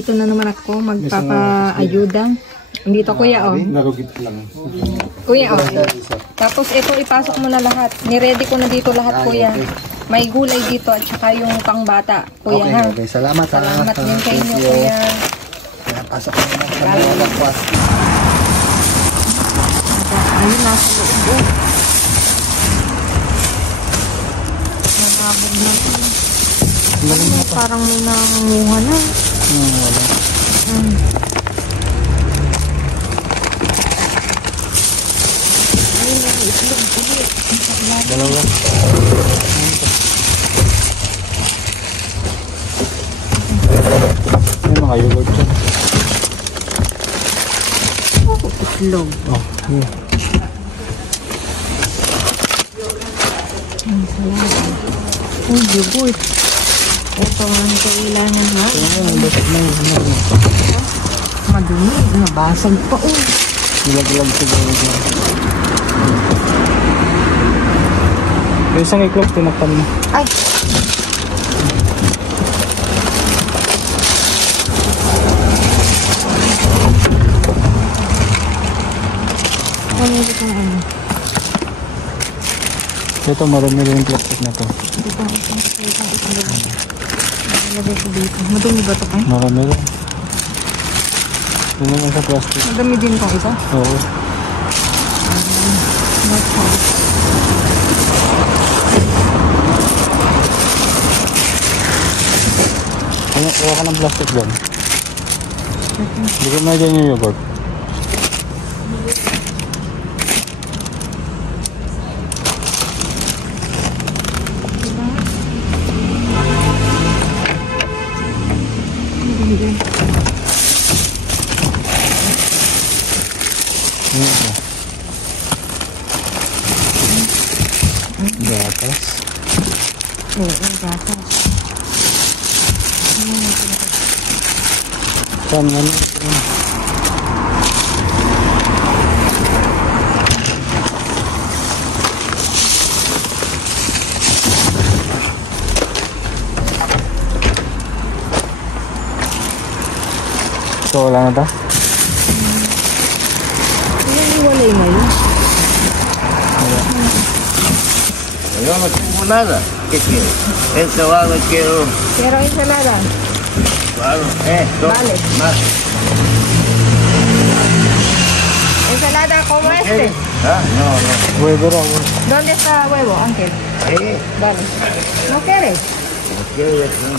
Dito na naman ako magpapa-ayuda. Dito kuya oh. Narugit lang. Kuya oh. Tapos ito ipasok mo na lahat. Ni-ready ko na dito lahat kuya. May gulay dito at saka yung pangbata kuya ha. Okay, salamat. Salamat din sa inyo kuya. Pasok mo na sa mga kwas. Ayun nasa loob. Nagabog na ito. Parang may nangunguha na. Wala. Ayun na, itlog ulit. Dalawa. May mga yogurt dyan. Itlog. Oh, yeah. Uy, yogurt. Ito ang kailangan ha. Madumi. Nabasag pa oh. Nilag-lag siguro dyan. Yung isang i-close, tinakpan mo. Ay! Ano ito ng ano? Ito, marami rin yung plastic na to. Ito. Nalagay ko dito. Madumi ba ito kayo? Marami rin. Yun naman sa plastic. Madumi din itong ito? Oo. Kaya ka ng plastic dyan. Hindi ko na dyan yung yogurt. Gatas. Oo, gatas. Saan nga na? So, wala na ta? Iwalay na yun. Yo no tengo nada. ¿Qué quieres? Ensalada quiero. Pero ensalada. Claro. Vale. Más. Ensalada como este. Ah, no. Huevo raw. ¿Dónde está huevo, Ángel? Ahí. Vale. ¿No quieres? No quieres, no.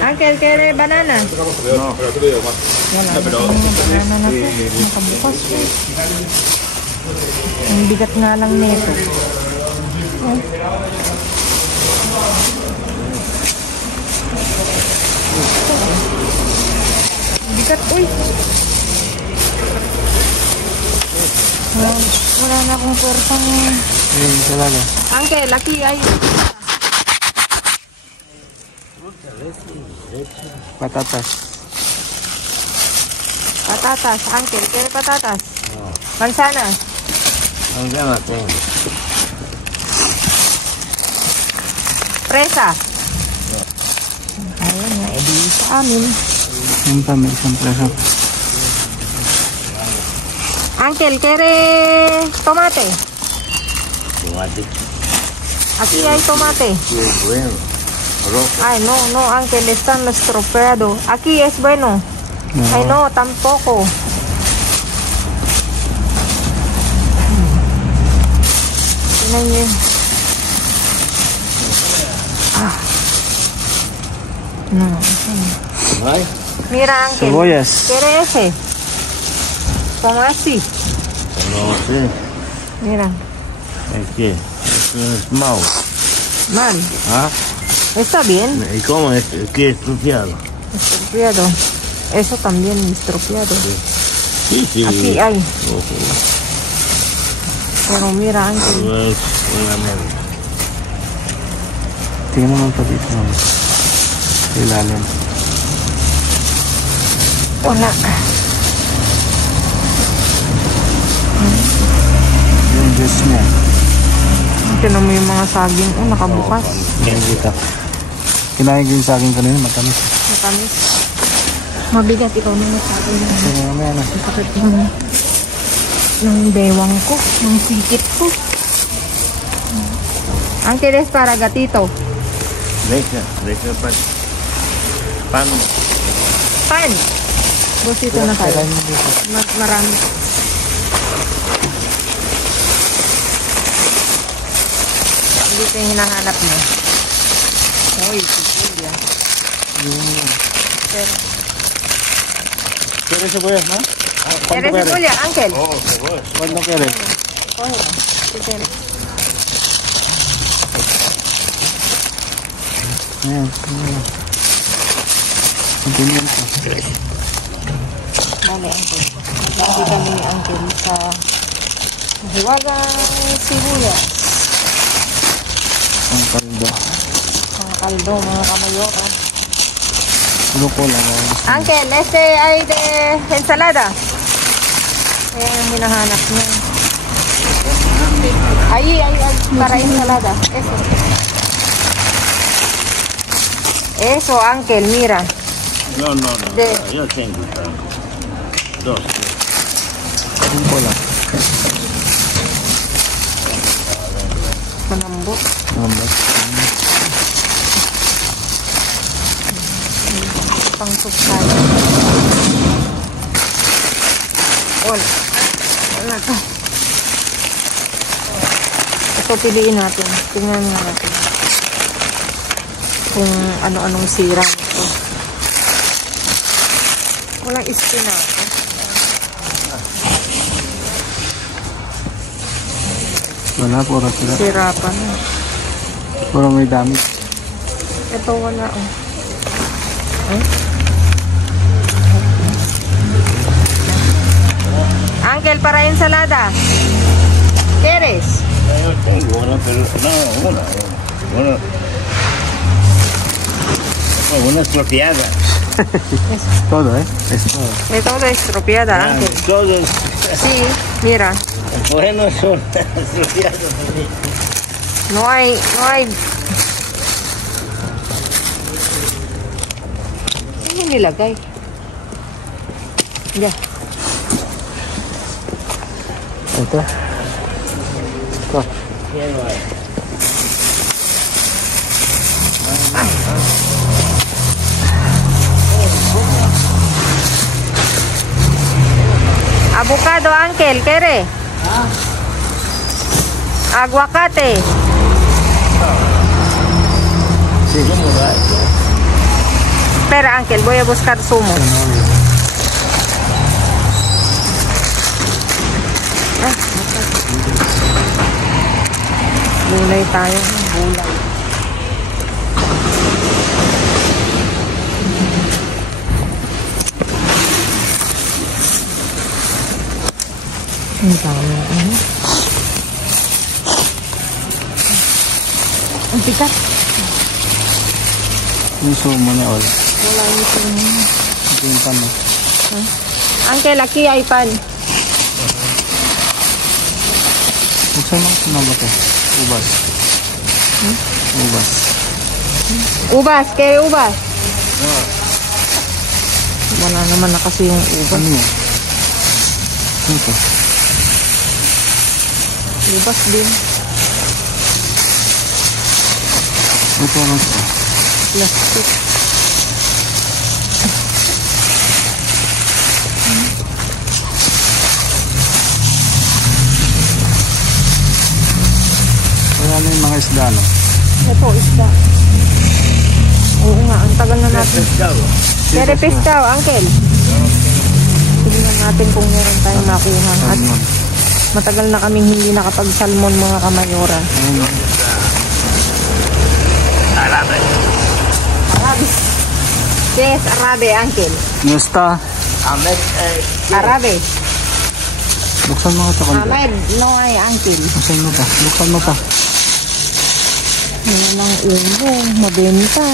Ángel, ¿quieres banana? No, pero te digo más. Banana na to. Nakabukas to. Ang bigat nga lang nito. Bigat, uy. Wala na akong puwersang... Ayun, talaga. Ángel, aquí hay... Patatas. Patatas, Ángel, ¿quiere patatas? Manzanas. ¿Dónde la tengo? Presa. Ayun nga, edi sa amin. Yun pa, may isang preso. Ángel, ¿quiere tomate? Tomate. Aquí hay tomate. Qué bueno. Rojo. Ay, no, no, Ángel, están estropeado. Aquí es bueno. No. Ay, no, tampoco. Tinan niyo. Ah. No. ¿Ay? Mira, Ángel. Cebollas. ¿Quiere ese? Como así. No sé. Mira. ¿Es qué? Es mau. Mal. ¿Ah? Está bien. ¿Y cómo es? ¿Qué estropeado? Estropeado. Eso también estropeado. Sí, sí. Aquí hay. Ojo. Pero mira, Ángel. Pues, una mierda. Tingnan naman pa dito. Sa ilalim. Wala. Diyos niya. Tinan mo yung mga saging. Oh, nakabukas. Yan dito. Kinain ko yung saging kanina, matamis. Matamis. Mabigat ikaw na sa akin. So, mamaya na. Sakit ng bewang ko. Ng sikit ko. Ang kilis para gatito. Deja pan. Pan. Busito na tayo. Marami. Hindi ko yung hinahanap mo. Uy, sisilia. Kere sibuyas, no? Kere sibuyas, Uncle. Oh, seguro. Cuando kere? Coge na. Kere. Ayan. Continue ko. Bale, Uncle. Lagi kami ni Uncle sa hiwagang sibuyas. Ang kaldo. Ang kaldo, mga kamayoko. Ulo ko lang. Uncle, este ay de ensalada. Kaya yung hinahanap niya. Ay, para ensalada. Eso, Uncle, mira. No. De- Yo tengo dos. Ulo ko lang. Manambot. Pang susana. Wala ka. Ito piliin natin. Tingnan nga natin. Kung ano-anong sira nito. Walang espinato. Wala, puro sila. Sira pa na. Puro may damit. Ito wala. Oh. Uncle, para ensalada. ¿Quieres? Yo tengo una, pero una estropeada. Todo, es todo. De todo estropeada, Uncle. Todos. Sí, mira. Bueno, son estropeados. No hay. Ano nilagay? Ya. Ito. Ito. Avocado, Uncle, ¿quiere? Aguacate. Sí. Espera, Uncle, voy a buscar zumo. Gulay tayo. Gulay. Ang dami. Ang tikat. Yung sumo niya, all. Wala yung zumo. Ito yung pan, no? Uncle, aquí hay pan. Buksan mo, sino ba ito? Ubas. Ubas. Ubas, ¿qué ubas? Wala naman na kasi yung ubas. Ano yun? Ano ito? Ubas din. Ito lang ito. Plastic. Wala na yung mga isda, no? Ito, isda. Oo nga, ang tagal na natin. Kere pescado, Uncle. Tignan natin kung meron tayong nakuha. At matagal na kaming hindi nakapag-salmon, mga kamayora. Arabe. Arabe. Yes, Arabe, Uncle. Nusta. Arabe. Buksan mo ito, kaldo. Ahmed, no ay, Uncle. Buksan mo pa. Buksan mo pa. Walang ulo, mabenta.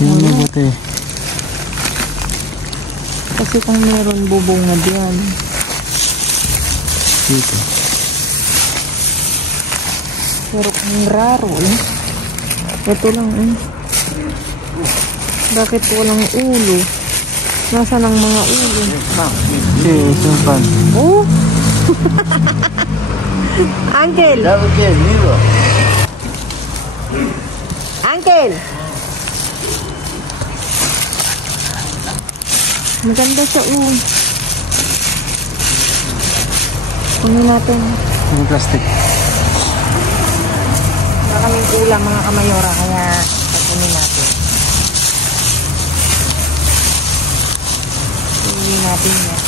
Yung mabuti. Kasi kung meron bubong na diyan. Dito. Pero ang raro eh. Ito lang eh. Bakit walang ulo? Nasaan ang mga ulo? Si Sumpan. Oh! Uncle! ¿Sabes qué es vivo? Uncle! Maganda siya kunin natin. Yung plastic. Wala kaming kulang mga kamayora kaya kunin natin. Kunin natin yan.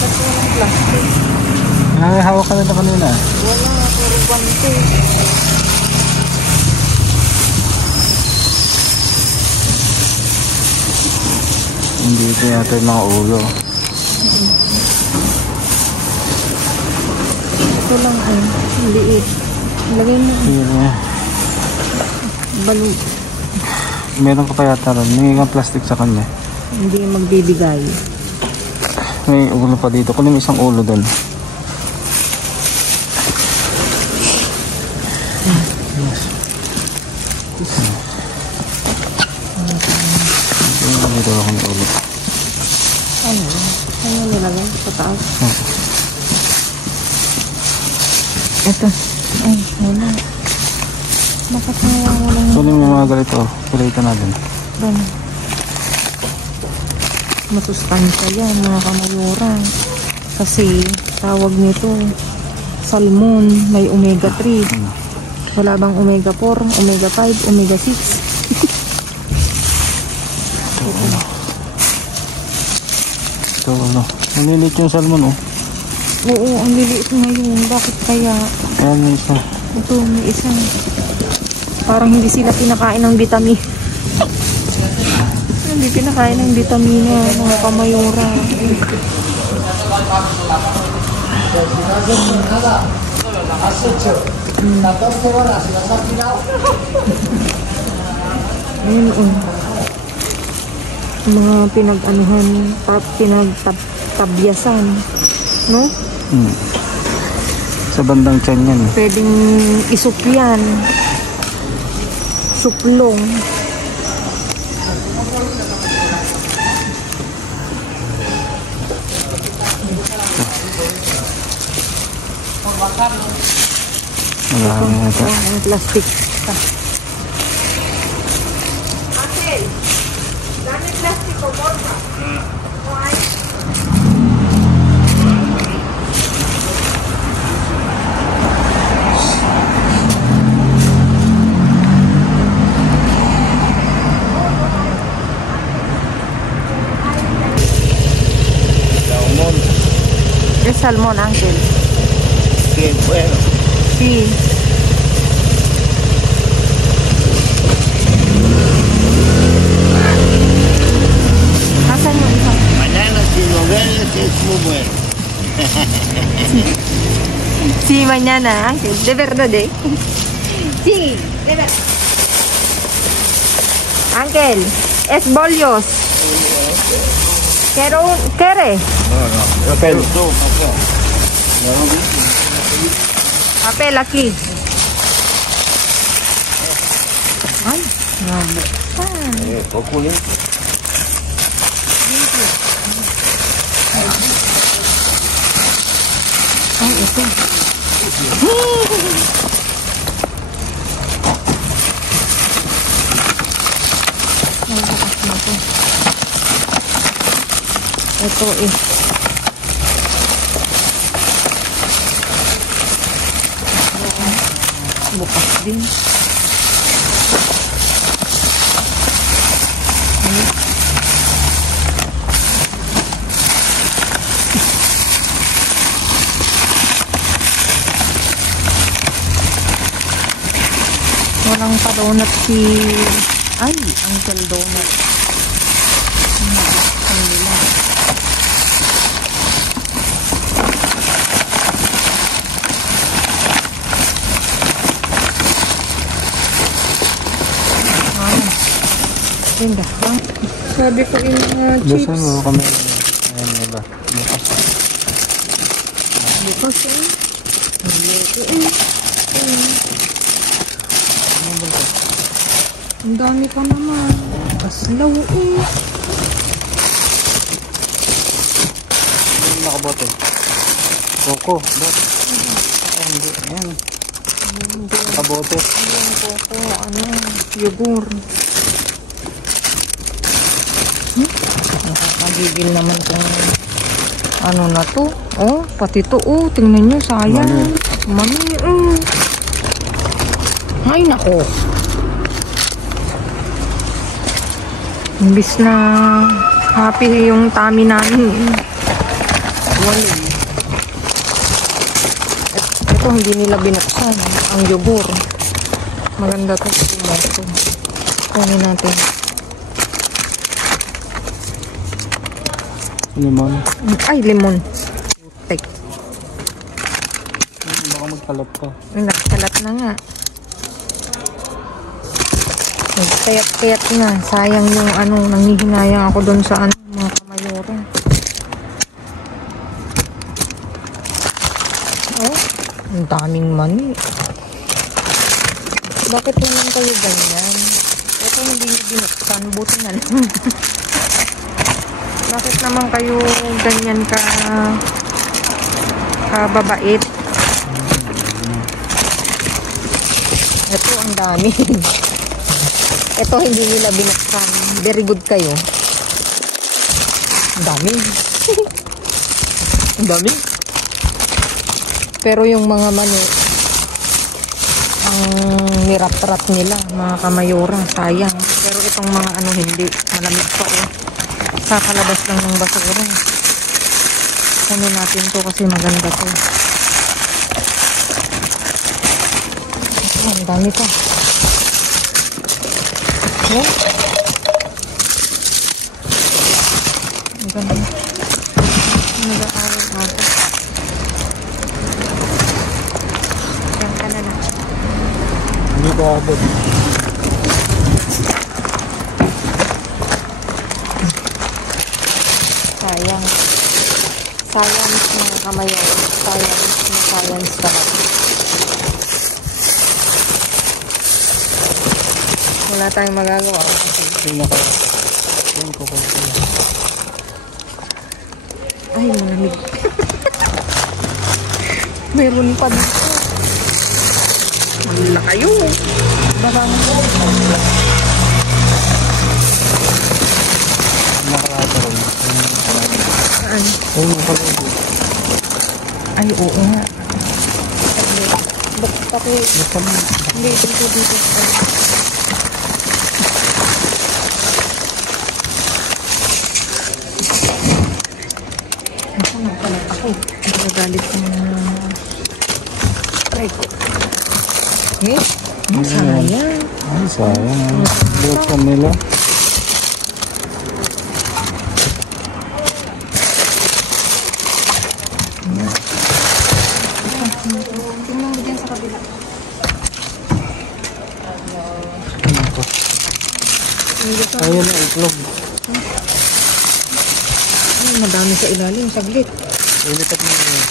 Ba't walang plastic? Hawak ka na ito kanina. Wala, puro bante. Hindi ito yata yung mga ulo. Ito lang ay liit. Lagay mo Sige. balo. Meron ka pa yata ron. May kang plastic sa kanya. Hindi magbibigay. May ulo pa dito. Kunin mo isang ulo doon. Dito akong ulo. Ano yun? Ano nilagay? Sa taas? Ito. Ay, wala. Bakit wala? Kunin mo yung mga ganito. Kulitan natin. Doon. Masustansya yan mga kamayura. Kasi tawag nito salmon. May omega 3. Wala bang omega 4, omega 5, omega 6? Ito ano. Nalilit yung salmon oh. Oo, ang liliit ngayon. Bakit kaya? Ayan may isa. Ito, may isa. Parang hindi sila pinakain ng vitamin. Hindi pinakain ng vitamina mga kamayora. Ayun mga pinag-anuhan, pinagtabyasan, no? Sa bandang tiyan yan. Pwedeng isup yan. Suplong. Marami na ito. Ang plastic. Es salmón, Ángel. Qué bueno. Sí. Asan yung isa? Mañana si lo verles es muy bueno. Sí, mañana, Ángel. De verdad, eh. Sí, de verdad. Ángel, es bollos. ¿Quiere? Papel. Papel aquí. Ay, no. Poco limpio. Ay, ito. Ay, bakas na ito. Ito eh. Bukas din. Walang pa-donut si... Ay, Uncle Donut. Ang nila. Ganda. Sabi ko yung mga chips. Doon mo kami. Ayan nga ba? Bukas. Kasi, ang dami pa naman. Kaslaw eh. Nakabote. Koko, bote. Hindi, ayan. Nakabote. Ayan, koko, yogurt. Nakakagigil naman kung na to. Oh, pati to. Oh, tingnan nyo, sayang. Mami. Ay, nako. Imbis na happy yung tummy namin. Wala. Ito, hindi nila binuksan. Ang yogurt. Maganda to. Kunin natin. Limon. Ay, limon. Take. Baka magkalat ka. Nagkalat na nga. Nagkayat-kayat na. Sayang yung nangihinayang ako doon sa mga kamayora. Oh, ang daming mani. Bakit naman kayo ganyan? Ito hindi nyo binuksan. Buti na lang. Bakit naman kayo ganyan kababait? Ito ang dami. Ito hindi nila binuksan. Very good kayo. Ang dami. Ang dami. Pero yung mga mani, ang nirap-rap nila, mga kamayora, sayang. Pero itong mga hindi, malamig pa oh. Kakalabas lang ng basura. Kunin natin to kasi maganda to. Ang dami pa. Oh. Ang ganda. Nag-aaral ako. Diyan ka na lang. Hindi ko abot. Sayang. Science mga kamayan. Science ka na. Wala tayong magagawa. Ay, malamig. Meron pa dito. Wala kayo. Barang. Saan? Ay, oo nga. Tapi, hindi, dito. Ako, nagagalit ko na. Try ko. Eh? Sayang. Ay, sayang. Buksan nila. Tingnan mo dyan sa kabila. Ayun na, itlog. Ay, madami sa ilalim. Saglit. Ilipat mo na yun.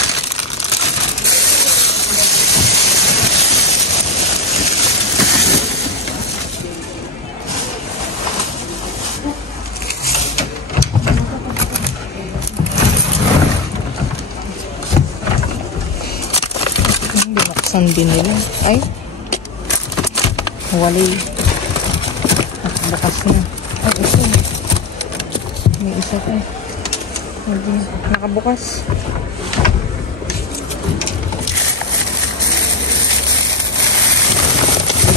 Binuksan din nila. Ay. Wali. Nakabukas na. Ay, isa. May isa pa. Nakabukas.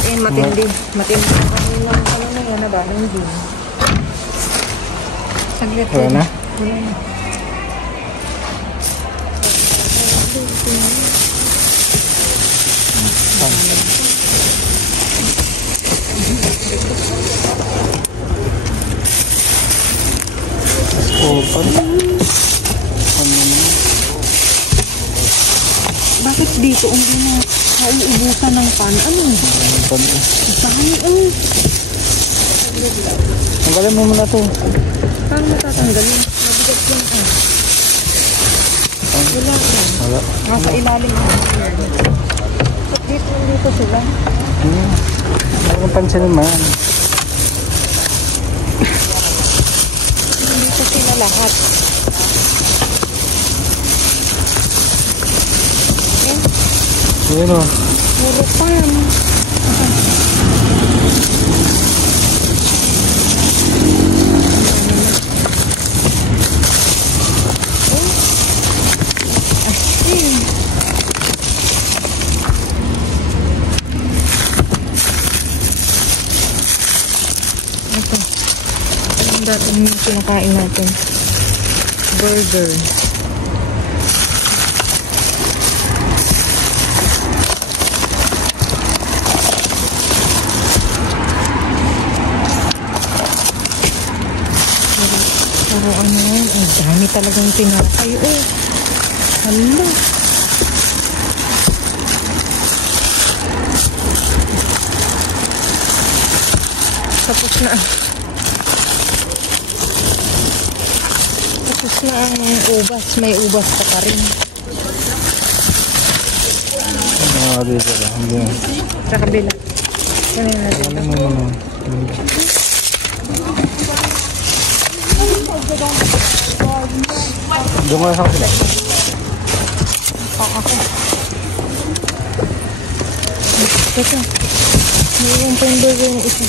Ay, matindi. Matindi. Ano na yan na ba? Hindi. Saglit. Wala na? Wala na. Bakit dito hindi na nauubusan ng pan? Ano? Tanggalin mo muna ito. Paano matatanggalin? Mabigat yan Wala. Wala. Nasa ilalim. Dito sila. Ano pansinin mo yan? Dito sila lahat. Ayan o. Puro pan. Ito. Anong dati yung kinakain natin? Burger. Pero ano yan? Ang dami talagang tinapay. Oh. Hala. Tapos na. Tapos na ang ubas. May ubas pa rin. Dito lang. Hindi. Sa kabila. Ganyan natin. Doon ko na sa kapila. Ako. Teka. Mayroon pa yung burger yung isa.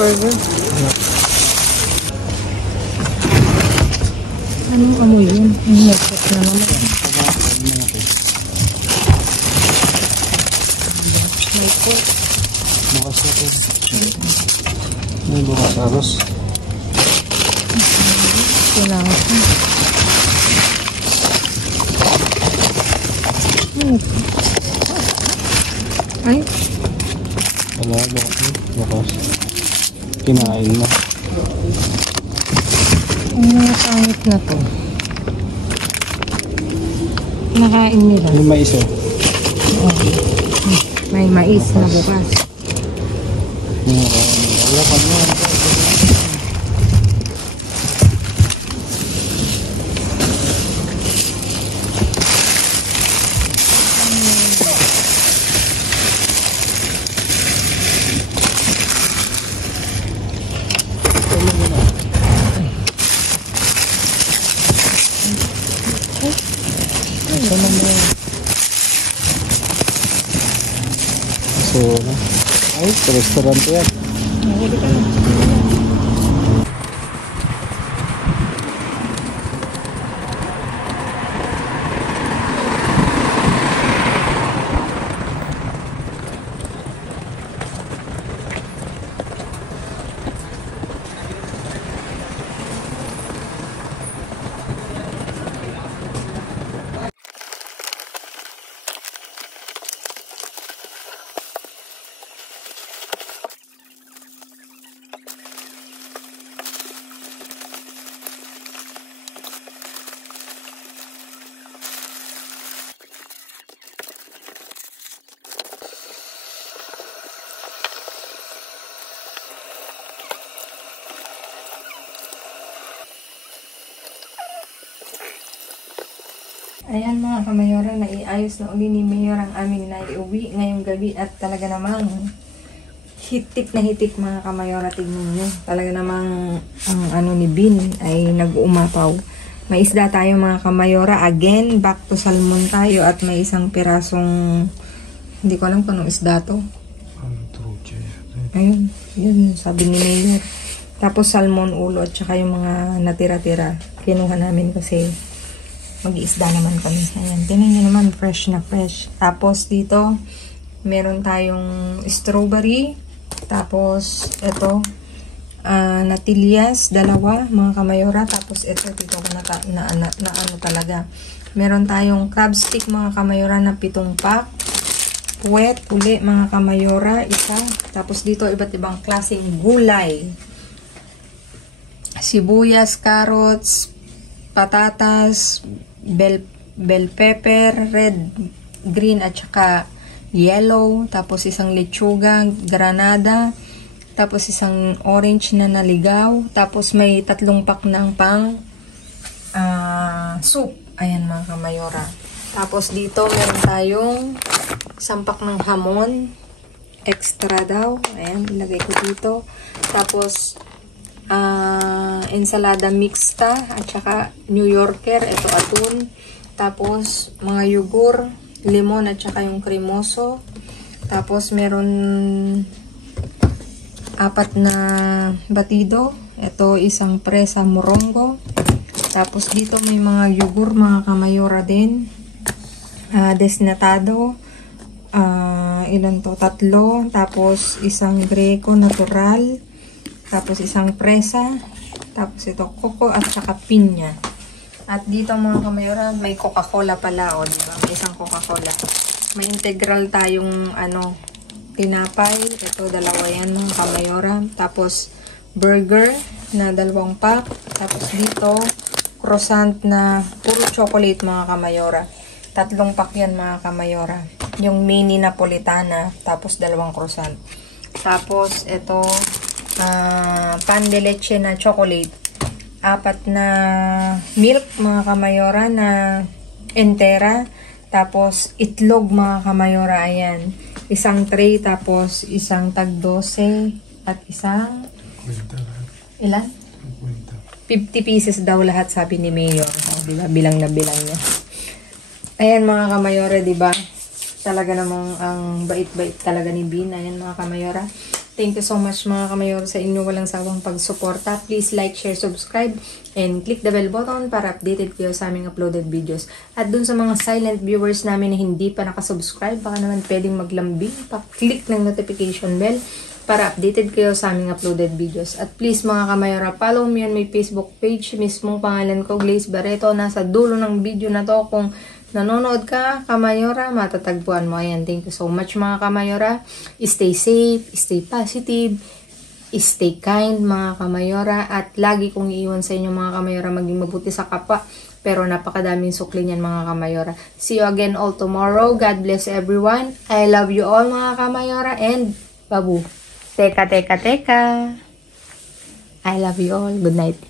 Burger. Anong amoy yun? Ang nagset na naman. May pork. Bukas ito. May bukas aros. Kailangan ko. Ay. Wala, bukas. Kinain na. Ang mga pangit na to. Nakain nila. May mais eh. May mais na bukas. Wala pa niya. So, ay, sa restaurant yan. Nahuli ka na. Ayan mga kamayora, naiayos na uli ni Mayor ang aming naiuwi ngayong gabi at talaga namang hitik na hitik mga kamayora, tignan nyo. Talaga namang ang ano ni Bin ay nag-umapaw. May isda tayo mga kamayora, again, back to salmon tayo at may isang pirasong, hindi ko alam kung anong isda to. Ayun, yun sabi ni Mayor. Tapos salmon ulo at saka yung mga natira-tira. Kinuha namin kasi mag-iisda naman kami. Ayan, tingnan nyo naman, fresh na fresh. Tapos dito, meron tayong strawberry. Tapos, ito, natilias, dalawa, mga kamayora. Tapos, ito, dito ko na ano talaga. Meron tayong crab stick, mga kamayora, na 7 pack. Puwet, uli, mga kamayora, isa. Tapos dito, iba't ibang klaseng gulay. sibuyas, carrots, patatas, bell pepper, red, green at saka yellow, tapos isang lechuga, granada, tapos isang orange na naligaw, tapos may 3 pack ng pang soup. Ayan mga kamayora. Tapos dito meron tayong 1 pack ng hamon, extra daw. Ayan, ilagay ko dito. Tapos ensalada mixta at saka New Yorker, ito atun. Tapos mga yugur, limon at saka yung cremoso. Tapos meron 4 na batido. Ito isang presa morongo. Tapos dito may mga yugur mga kamayora din. Desnatado. Ilan to? 3. Tapos isang Greco natural. Tapos isang presa. Tapos ito coco at saka pinya. At dito mga kamayora may Coca-Cola pala. O diba? May isang Coca-Cola. May integral tayong tinapay. Ito 2 yan mga kamayora. Tapos burger na 2 pack. Tapos dito croissant na puro chocolate mga kamayora. 3 pack yan mga kamayora. Yung mini napolitana. Tapos 2 croissant. Tapos ito pan de leche na chocolate. 4 na milk mga kamayora na entera. Tapos itlog mga kamayora. Ayan. Isang tray. Tapos isang tag 12. At isang ilan? 50 pieces daw lahat sabi ni Mayor. Diba? Bilang na bilang niya. Ayan mga kamayora, diba? Talaga namang ang bait-bait talaga ni Bean. Ayan mga kamayora. Thank you so much mga kamayora sa inyo walang sawang pagsuporta. Please like, share, subscribe, and click the bell button para updated kayo sa aming uploaded videos. At dun sa mga silent viewers namin na hindi pa nakasubscribe, baka naman pwedeng maglambing, pa-click ng notification bell para updated kayo sa aming uploaded videos. At please mga kamayora, follow me on my Facebook page. Mismong pangalan ko, Glaze Barreto. Nasa dulo ng video na to. Kung nanonood ka, kamayora, matatagpuan mo. Ayan, thank you so much mga kamayora. Stay safe, stay positive, stay kind mga kamayora. At lagi kong iiwan sa inyo mga kamayora, maging mabuti sa kapwa. Pero napakadaming sukli niyan mga kamayora. See you again all tomorrow. God bless everyone. I love you all mga kamayora. And babu. Teka. I love you all. Good night.